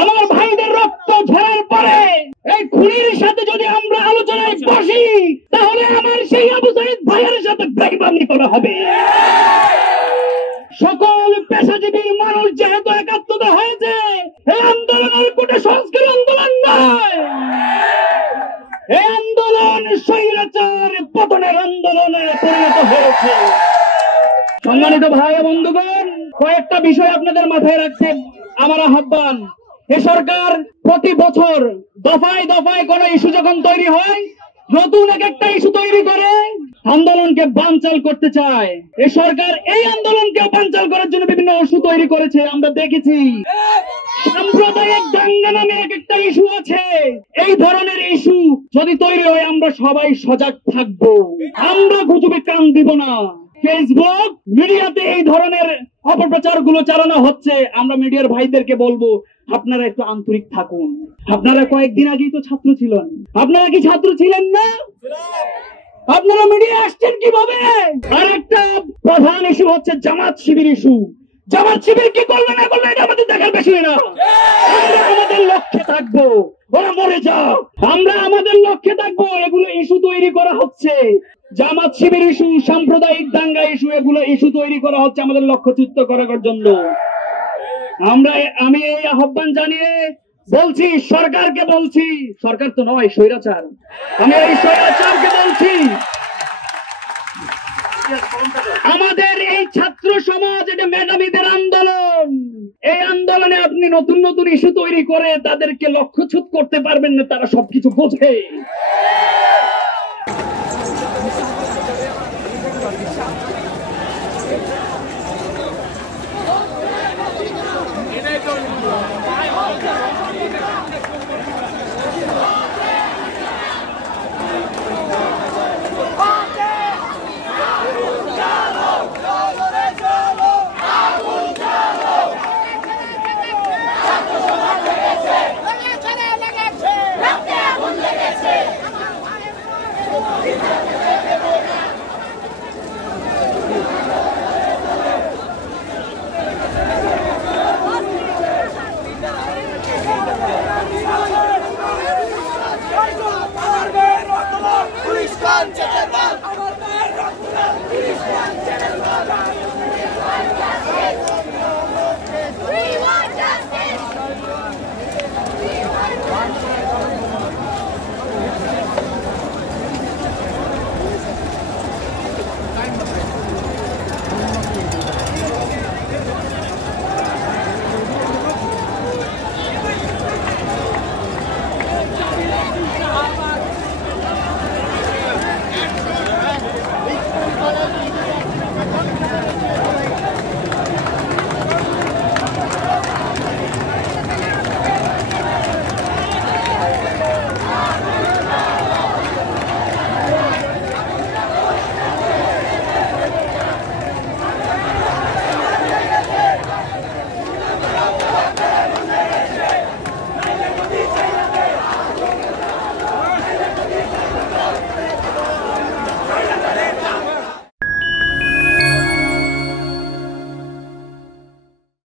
আমার ভাইদের রক্ত ঝরার পরে এই খুনির সাথে যদি আমরা আলোচনায় বসি তাহলে আমার সেই আবু সাইদ ভাইয়ের সাথে বেইমানি করা হবে। সকল পেশাজীবী মানুষ যেহেতু একাত্মতা হয়েছে, এই আন্দোলনের কোটা সংস্কার আন্দোলন নয়, এই আন্দোলন স্বৈরাচার পতনের আন্দোলনে পরিণত হয়েছে। সম্মানিত ভাই বন্ধুগণ, কয়েকটা বিষয় আপনাদের মাথায় রাখতে আমার আহ্বান। এ সরকার প্রতি বছর দফায় দফায় কোন ইস্যু যখন তৈরি হয়, নতুন এক একটা ইস্যু তৈরি করে আন্দোলনকে বানচাল করতে চায়। এ সরকার এই আন্দোলনকে বানচাল করার জন্য বিভিন্ন ইস্যু তৈরি করেছে, আমরা দেখেছি। সাম্প্রদায়িক দাঙ্গা নামে এক একটা ইস্যু আছে। এই ধরনের ইস্যু যদি তৈরি হয় আমরা সবাই সজাগ থাকবো, আমরা গুজবে কান দিব না। ফেসবুক মিডিয়াতে এই ধরনের অপপ্রচার গুলো চালানো হচ্ছে, আমরা মিডিয়ার ভাইদেরকে বলবো আপনারা একটু আন্তরিক থাকুন। আপনারা কয়েকদিন আগেই তো ছাত্র ছিলেন, আপনারা কি ছাত্র ছিলেন না? আপনারা মিডিয়া আসছেন কিভাবে? আর একটা প্রধান ইস্যু হচ্ছে জামাত শিবির ইস্যু। জামাত শিবির কি করবে না করবে এটা আমাদের দেখার বিষয় না। আমরা আমাদের লক্ষ্যে থাকবো, ওরা মরে যাও, আমরা আমাদের লক্ষ্যে থাকবো। এগুলো ইস্যু তৈরি করা হচ্ছে, জামাত শিবির ইস্যু, সাম্প্রদায়িক দাঙ্গা ইস্যু, এগুলো ইস্যু তৈরি করা হচ্ছে আমাদের লক্ষ্যচ্যুত করার জন্য। আমি এই আহ্বান জানিয়ে বলছি, সরকারকে বলছি, সরকার তো নয় স্বৈরাচার, আমি এই স্বৈরাচারকে বলছি, আমাদের এই ছাত্র সমাজ, এটা মেধাবীদের আন্দোলন, এই আন্দোলনে আপনি নতুন নতুন ইস্যু তৈরি করে তাদেরকে লক্ষ্যচ্যুত করতে পারবেন না, তারা সবকিছু বোঝে। পুলিশ